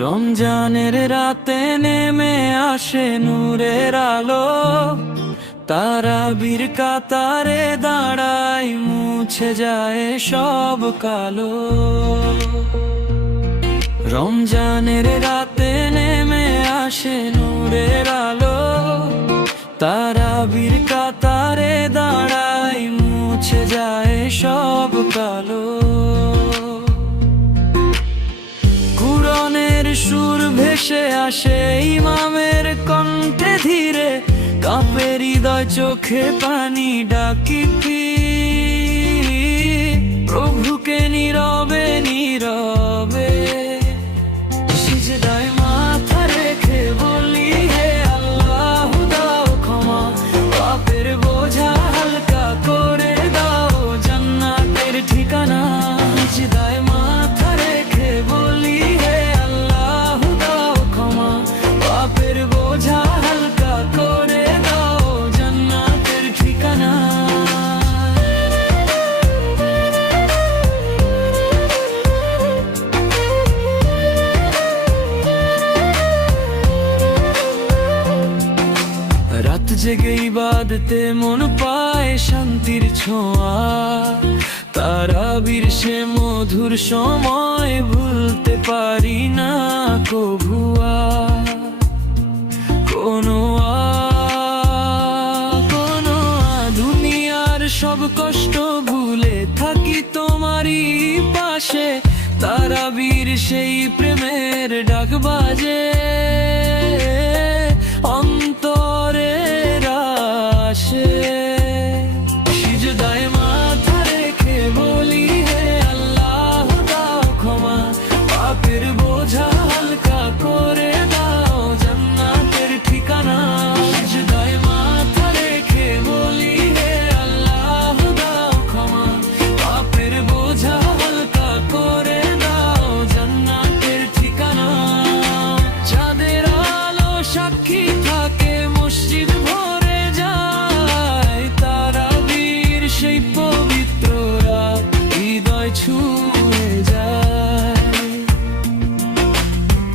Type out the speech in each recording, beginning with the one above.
রমজানের রাতে নেমে আসে নূরের আলো। তারা বীর কাতারে দাঁড়ায়, মুছে যায় সব কালো। রমজানের রাতে নেমে আসে নূরের আলো। তারা বীর কাতারে দাঁড়ায়, মুছে যায় সব কালো। সুর ভেসে আসে ইমামের কণ্ঠে ধীরে। কাপের হৃদয় চোখে পানি ডাকি রাত জেগে ইবাদতে মন পায় শান্তির ছোঁয়া। তারা বীর সে মধুর সময় ভুলতে পারি না কভুয়া। কোনো কোনো দুনিয়ার সব কষ্ট ভুলে থাকি তোমারই পাশে। তারা বীর সেই প্রেমের ডাক বাজে। সাক্ষী থাকে, মসজিদ ভরে যায় তারা বীর সেই হৃদয় ছুঁয়ে যায়।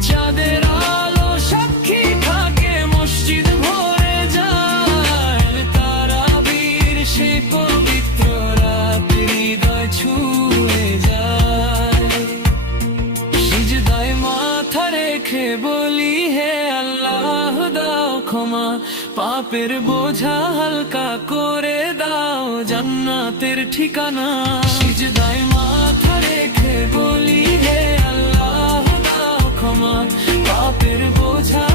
চাঁদের আলো সাক্ষী থাকে, মসজিদ ভরে যায় তারা বীর সেই পবিত্র রাত হৃদয় ছুঁয়ে যায়। মাথা রেখে বলি, হে দাও ক্ষমা, পাপের বোঝা হালকা করে দাও, জান্নাতের ঠিকানা। সিজদায় মাথা রেখে বলি, হে আল্লাহ, দাও ক্ষমা, পাপের বোঝা